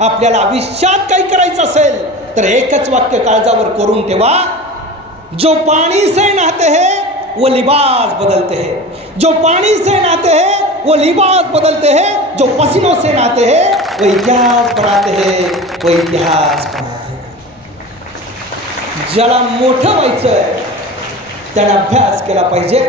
आपल्याला आयुष्यात काही करायचं असेल तर एकच वाक्य काळजावर करून ठेवा, जो पानी से नहाते हैं वो लिबास बदलते हैं, जो पानी से नहाते हैं वो लिबास बदलते हैं, जो पसीनों से नहाते हैं वो इतिहास बनाते हैं, वो इतिहास बनाते हैं. ज्याला मोठं व्हायचंय त्याने अभ्यास केला पाहिजे,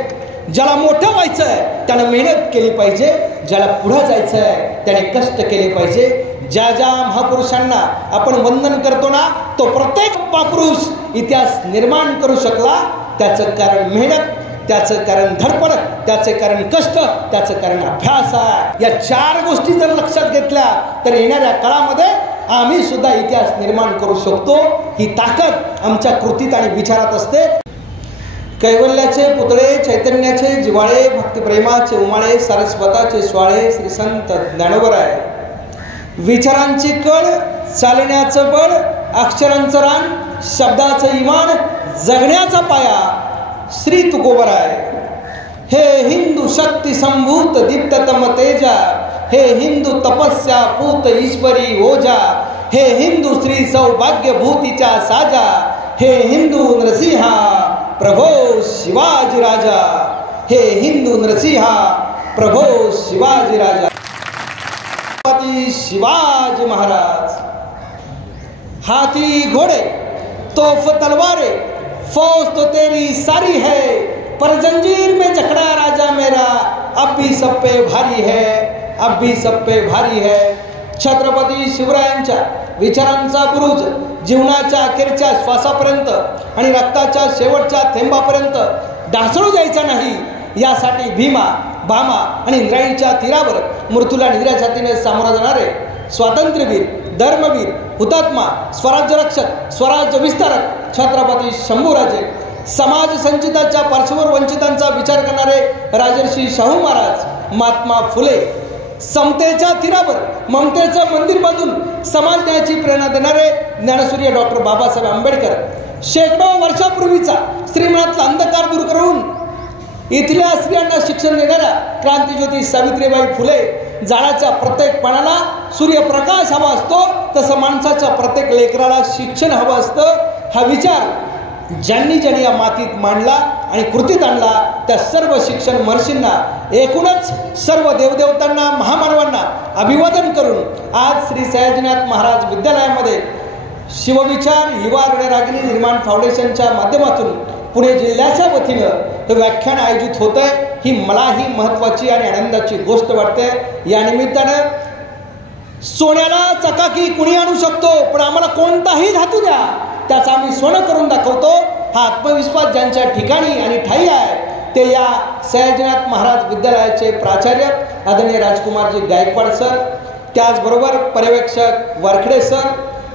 ज्याला मोठं व्हायचंय त्याने मेहनत केली पाहिजे, ज्याला पुढे जायचंय त्याने कष्ट केले पाहिजे. ज्या ज्या महापुरुषांना आपण वंदन करतो ना, तो प्रत्येक महापुरुष इतिहास निर्माण करू शकला. त्याचं कारण मेहनत, त्याचं कारण धडपड, त्याचं कारण कष्ट, त्याचं कारण अभ्यास आहे. या 4 गोष्टी जर लक्षात घेतल्या तर येणाऱ्या काळामध्ये आम्ही सुद्धा इतिहास निर्माण करू शकतो. ही ताकद आमच्या कृतीत आणि विचारात असते. कैवल्याचे पुतळे, चैतन्याचे जिवाळे, भक्तिप्रेमाचे उमाळे, सारस्वताचे स्वाळे, श्री संत ज्ञानोबराय. विचारांची कळ, चालण्याचं बळ, अक्षरांचं रान, शब्दाचं इमान, जगण्याचा पाया श्री तुकोबराय. हे हिंदू शक्ती संभूत दीप्ततम तेजा, हे हिंदू तपस्या पूत ईश्वरी ओजा, हे हिंदू श्री सौभाग्यभूतीच्या साजा, हे हिंदू नरसिंहा प्रभो शिवाजी राजा, हे हिंदू नरसिंहा प्रभो शिवाजी राजा. शिवाजी महाराज. हाथी घोड़े तोफ तलवारे फौज तो तेरी सारी है, पर जंजीर में जकड़ा राजा मेरा अब भी सब पे भारी है, अब भी सब पे भारी है. छत्रपती शिवरायांच्या विचारांचा बुरुज जीवनाच्या अखेरच्या श्वासापर्यंत आणि रक्ताच्या शेवटच्या थेंबापर्यंत ढासळू द्यायचा नाही, यासाठी भीमा, भामा आणि इंद्रायणीच्या तीरावर मृत्यूला निद्रा छातीने सामोरा जाणारे स्वातंत्र्यवीर, धर्मवीर, हुतात्मा, स्वराज्य रक्षक, स्वराज्य विस्तारक छत्रपती शंभूराजे, समाज संचिताच्या पार्श्ववर वंचितांचा विचार करणारे राजर्षी शाहू महाराज, महात्मा फुले, समतेच्या तीरावर ममतेचं मंदिर बांधून समाज न्यायाची प्रेरणा देणारे ज्ञानसूर्य डॉक्टर बाबासाहेब आंबेडकर, शेकडो वर्षापूर्वीचा श्रीमनातला अंधकार दूर करून इथल्या स्त्रियांना शिक्षण देणाऱ्या क्रांतिज्योती सावित्रीबाई फुले. झाडाच्या प्रत्येक पानाला सूर्यप्रकाश हवा असतो तसं माणसाच्या प्रत्येक लेकराला शिक्षण हवं असतं. हा विचार ज्यांनी ज्यांनी या मातीत मांडला आणि कृतीत आणला त्या सर्व शिक्षण महर्षींना, एकूणच सर्व देवदेवतांना, महामानवांना अभिवादन करून आज श्री सयाजीनाथ महाराज विद्यालयामध्ये शिवविचार युवा रणरागिणी निर्माण फाउंडेशनच्या माध्यमातून पुणे जिल्ह्याच्या वतीनं हे व्याख्यान आयोजित होत आहे. ही मलाही महत्त्वाची आणि आनंदाची गोष्ट वाटते. या निमित्तानं सोन्याला चकाकी कुणी आणू शकतो, पण आम्हाला कोणताही धातू द्या त्याचा आम्ही सोनं करून दाखवतो. हा आत्मविश्वास ज्यांच्या ठिकाणी आणि ठाई आहे ते या सयाजीनाथ महाराज विद्यालयाचे प्राचार्य आदरणीय राजकुमारजी गायकवाड सर, त्याचबरोबर पर्यवेक्षक वारखडे सर,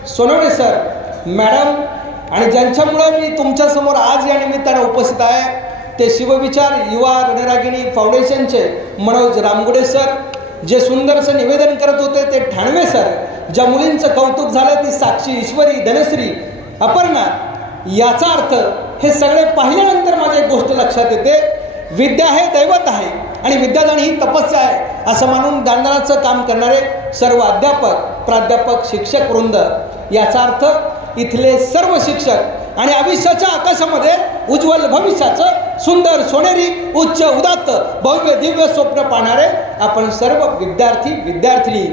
सोनवणे सर, मॅडम, आणि ज्यांच्यामुळे मी तुमच्यासमोर आज या निमित्ताने उपस्थित आहे ते शिवविचार युवा रणरागिणी फाउंडेशनचे मनोज रामगुडे सर, जे सुंदरसं निवेदन करत होते ते ठाणवे सर, ज्या मुलींचं कौतुक झालं ती साक्षी, ईश्वरी, धनश्री, अपर्णा. याचा अर्थ हे सगळे पाहिल्यानंतर माझी एक गोष्ट लक्षात येते, विद्या हे दैवत आहे आणि विद्यादान ही तपस्या आहे असं मानून दानदानाचं काम करणारे सर्व अध्यापक, प्राध्यापक, शिक्षक वृंद. याचा अर्थ इथले सर्व शिक्षक आणि आयुष्याच्या आकाशामध्ये उज्ज्वल भविष्याचं सुंदर सोनेरी उच्च उदात्त भव्य दिव्य स्वप्न पाहणारे आपण सर्व विद्यार्थी विद्यार्थिनी,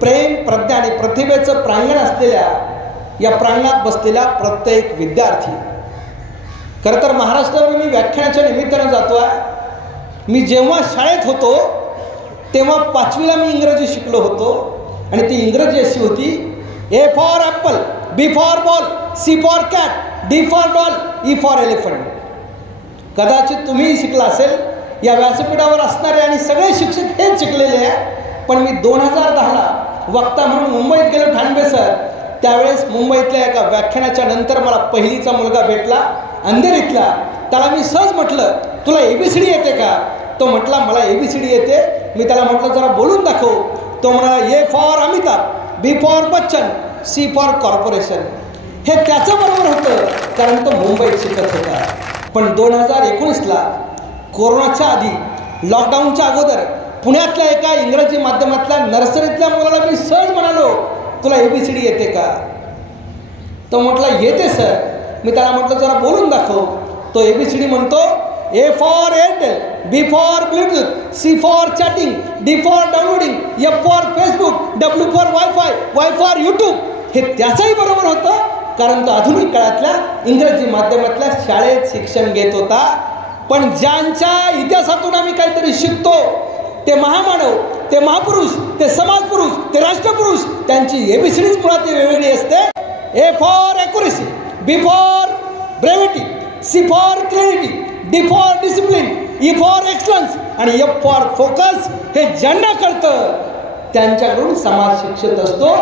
प्रेम, प्रज्ञा आणि प्रतिभेचं प्रांगण असलेल्या या प्रांगणात बसलेला प्रत्येक विद्यार्थी. खरं तर महाराष्ट्रावर मी व्याख्यानाच्या निमित्तानं जातो आहे. मी जेव्हा शाळेत होतो तेव्हा 5वीला मी इंग्रजी शिकलो होतो आणि ती इंग्रजी अशी होती, A for apple, B for ball, C for cat, D for doll, E for elephant. कदाचित तुम्हीही शिकला असेल. या व्यासपीठावर असणारे आणि सगळे शिक्षक हेच शिकलेले आहे. पण मी 2010ला वक्ता म्हणून मुंबईत गेलो ठाणवे सर. त्यावेळेस मुंबईतल्या एका व्याख्यानाच्या नंतर मला पहिलीचा मुलगा भेटला अंधेरीतला. त्याला मी सहज म्हटलं, तुला ABCD येते का? तो म्हटला, मला ABCD येते. मी त्याला म्हटलं, जरा बोलून दाखव. तो म्हणाला, A for Amitabh, B for Bachchan, C for corporation. हे त्याचं बरोबर होतं कारण तो मुंबईत शिकत होता. पण 2019ला कोरोनाच्या आधी लॉकडाऊनच्या अगोदर पुण्यातल्या एका इंग्रजी माध्यमातल्या नर्सरीतल्या मुलाला मी सहज म्हणालो, तुला ABCD येते का? तो म्हटला येते सर. मी त्याला म्हटलं जरा बोलून दाखव. तो ABCD म्हणतो, A for Airtel, B for Bluetooth, C for chatting, D for downloading, F for Facebook, W for wifi, Y for YouTube. हे त्याचंही बरोबर होतं, कारण तो आधुनिक काळातल्या इंग्रजी माध्यमातल्या शाळेत शिक्षण घेत होता. पण ज्यांच्या इतिहासातून आम्ही काहीतरी शिकतो, ते महामानव, ते महापुरुष, ते समाजपुरुष, ते राष्ट्रपुरुष, त्यांची ABCDच मुळात वेगवेगळी असते. A for accuracy, B for brevity, C for clarity, D for discipline, E for excellence आणि F फॉर फोकस. हे ज्यांना कळतं त्यांच्याकडून समाज शिक्षित असतो.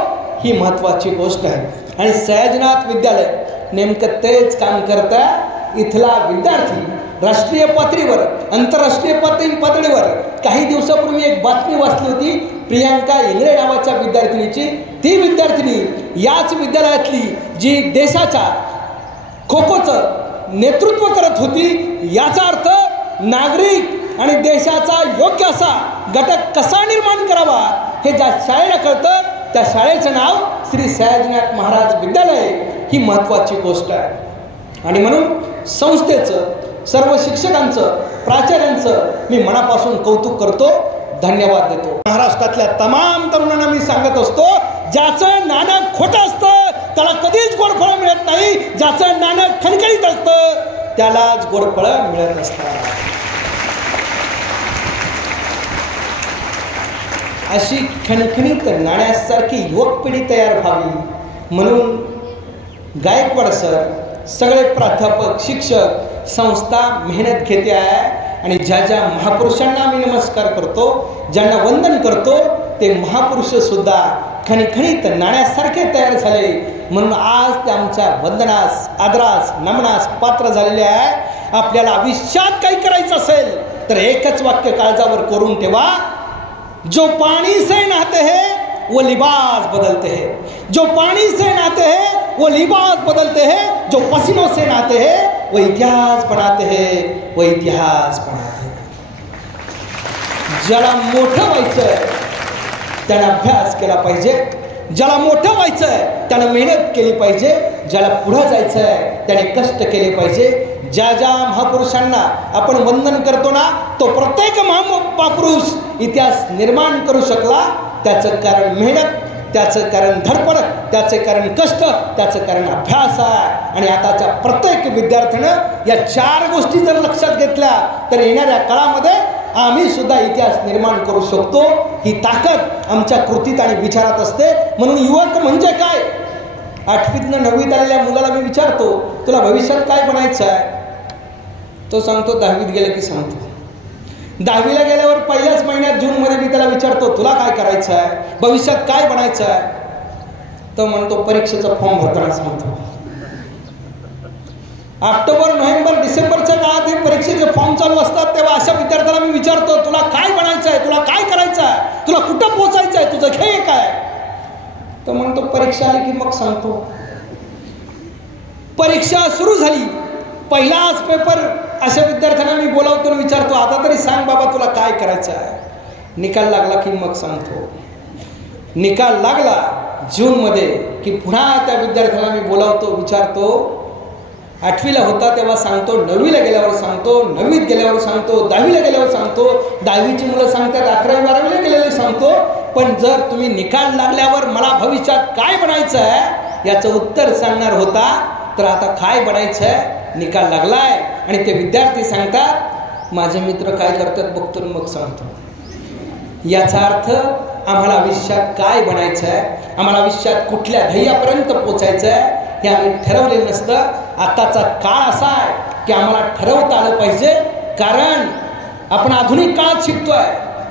ही महत्त्वाची गोष्ट आहे. आणि सयाजीनाथ विद्यालय नेमकं तेच काम करतं. इथला विद्यार्थी राष्ट्रीय पातळीवर, आंतरराष्ट्रीय पातळीवर काही दिवसापूर्वी एक बातमी वाचली होती प्रियांका इंगळे नावाच्या विद्यार्थिनीची. ती विद्यार्थिनी याच विद्यालयातली जी देशाच्या खो खोचं नेतृत्व करत होती. याचा अर्थ नागरिक आणि देशाचा योग्य असा घटक कसा निर्माण करावा हे ज्या शाळेला कळतं, त्या शाळेचं नाव श्री सयाजीनाथ महाराज विद्यालय. ही महत्त्वाची गोष्ट आहे. आणि म्हणून संस्थेचं, सर्व शिक्षकांचं, प्राचार्यांचं मी मनापासून कौतुक करतो, धन्यवाद देतो. महाराष्ट्रातल्या तमाम तरुणांना मी सांगत असतो, ज्याचं नाणं खोटं असतं त्याला कधीच गोडफळं मिळत नाही. ज्याचं नाणं खणखणीत असतं त्यालाच गोडफळं मिळत असतात. अशी खणखणीत नाण्यासारखी युवक पिढी तयार व्हावी म्हणून गायकवाड सर, सगळे प्राध्यापक, शिक्षक, संस्था मेहनत घेते आहे. आणि ज्या ज्या महापुरुषांना मी नमस्कार करतो, ज्यांना वंदन करतो, ते महापुरुष सुद्धा खणखणीत नाण्यासारखे तयार झाले म्हणून आज ते आमच्या वंदनास, आदरास, नमनास पात्र झालेले आहे. आपल्याला आयुष्यात काही करायचं असेल तर एकच वाक्य काळजावर कोरून ठेवा, जो पानी से नहाते हैं वो लिबास बदलते हैं, जो पानी से नहाते हैं वो लिबास बदलते हैं, जो पसीनों से नहाते हैं वो इतिहास बनाते हैं, वो इतिहास बनाते हैं. ज्याला मोठं व्हायचं त्याने अभ्यास केला पाहिजे, ज्याला मोठं व्हायचं आहे त्यानं मेहनत केली पाहिजे, ज्याला पुढं जायचं आहे त्याने कष्ट केले पाहिजे. ज्या ज्या महापुरुषांना आपण वंदन करतो ना, तो प्रत्येक महापुरुष इतिहास निर्माण करू शकला. त्याचं कारण मेहनत, त्याचं कारण धडपड, त्याचं कारण कष्ट, त्याचं कारण अभ्यास आहे. आणि आताच्या प्रत्येक विद्यार्थ्यानं या 4 गोष्टी जर लक्षात घेतल्या तर येणाऱ्या काळामध्ये आम्ही सुद्धा इतिहास निर्माण करू शकतो. ही ताकद आमच्या कृतीत आणि विचारात असते. म्हणून युवक म्हणजे काय? 8वीतनं 9वीत आलेल्या मुलाला मी विचारतो, तुला भविष्यात काय बनायचं आहे? तो सांगतो 10वीत गेलं की सांगतो. 10वीला गेल्यावर पहिल्याच महिन्यात जूनमध्ये मी त्याला विचारतो, तुला काय करायचं आहे, भविष्यात काय बनायचं आहे? तो म्हणतो परीक्षेचा फॉर्म भरताना सांगतो. ऑक्टोबर, नोव्हेंबर, डिसेंबरच्या काळात हे परीक्षेचे फॉर्म चालू असतात, तेव्हा अशा विद्यार्थ्याला मी विचारतो, तुला काय बनायचं आहे, तुला काय करायचं आहे, तुला कुठं पोचायचं आहे, तुझं ध्येय काय? तो म्हणतो परीक्षा आली की मग सांगतो. परीक्षा सुरू झाली, पहिलाच पेपर, अशा विद्यार्थ्यांना मी बोलावतो आणि विचारतो, आता तरी सांग बाबा तुला काय करायचं आहे. निकाल लागला की मग सांगतो. निकाल लागला जूनमध्ये की पुन्हा त्या विद्यार्थ्याला मी बोलावतो, विचारतो. 8वीला होता तेव्हा सांगतो, 9वीला गेल्यावर सांगतो, 9वीत गेल्यावर सांगतो, 10वीला गेल्यावर सांगतो, 10वीची मुलं सांगतात 11वी 12वीला गेलेले सांगतो. पण जर तुम्ही निकाल लागल्यावर मला भविष्यात काय बनायचं आहे याचं उत्तर सांगणार होता, तर आता काय बनायचं आहे? निकाल लागलाय आणि ते विद्यार्थी सांगतात माझे मित्र काय करतात बघतो मग सांगतो. याचा अर्थ आम्हाला आयुष्यात काय बनायचं आहे, आम्हाला आयुष्यात कुठल्या ध्येयापर्यंत पोचायचं आहे हे आम्ही ठरवलेलं नसतं. आताचा काळ असा आहे की आम्हाला ठरवता आलं पाहिजे, कारण आपण आधुनिक काळात शिकतोय.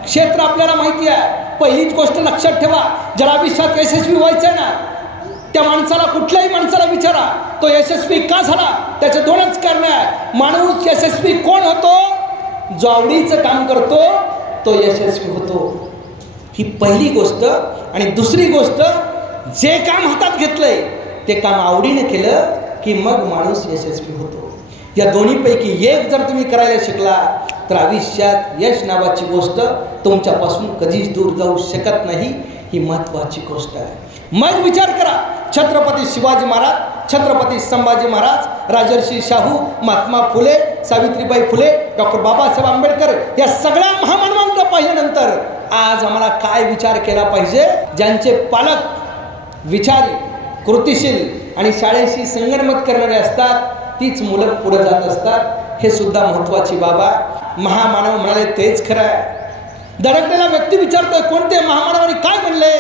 क्षेत्र आपल्याला माहिती आहे. पहिलीच गोष्ट लक्षात ठेवा, ज्याला आयुष्यात यशस्वी व्हायचं आहे ना, त्या माणसाला, कुठल्याही माणसाला विचारा तो यशस्वी का झाला. त्याचे 2च कारण आहे. माणूस यशस्वी कोण होतो? जो आवडीचं काम करतो तो यशस्वी होतो. ही पहिली गोष्ट. आणि दुसरी गोष्ट, जे काम हातात घेतलंय ते काम आवडीने केलं की मग माणूस यशस्वी होतो. या दोन्हीपैकी एक जर तुम्ही करायला शिकला तर आयुष्यात यश नावाची गोष्ट तुमच्यापासून कधीच दूर जाऊ शकत नाही. ही महत्त्वाची गोष्ट आहे. मग विचार करा, छत्रपती शिवाजी महाराज, छत्रपती संभाजी महाराज, राजर्षी शाहू, महात्मा फुले, सावित्रीबाई फुले, डॉक्टर बाबासाहेब आंबेडकर या सगळ्या महामानवांना पाहिल्यानंतर आज आम्हाला काय विचार केला पाहिजे? ज्यांचे पालक विचारी, कृतिशील आणि शाळेशी संगनमत करणारे असतात तीच मुलं पुढे जात असतात. हे सुद्धा महत्वाची बाब आहे. महामानव म्हणाले तेच खरं आहे. धडकलेला व्यक्ती विचारतोय कोणते महामानवाने काय म्हणले?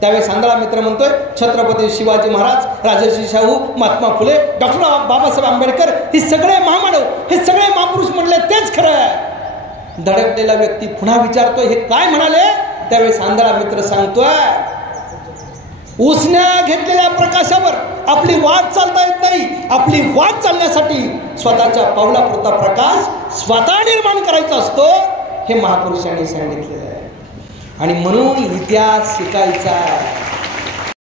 त्यावेळेस आंधळा मित्र म्हणतोय छत्रपती शिवाजी महाराज, राजर्षी शाहू, महात्मा फुले, डॉक्टर बाबासाहेब आंबेडकर हे सगळे महामानव, हे सगळे महापुरुष म्हणले तेच खरं आहे. धडकलेला व्यक्ती पुन्हा विचारतोय हे काय म्हणाले? त्यावेळेस आंधळा मित्र सांगतोय उसण्या घेतलेल्या प्रकाशावर आपली वाट चालता येत नाही. आपली वाट चालण्यासाठी स्वतःच्या पावलापुरता प्रकाश स्वतः निर्माण करायचा असतो, हे महापुरुषांनी सांगितलेलं आहे. आणि म्हणून इतिहास शिकायचा.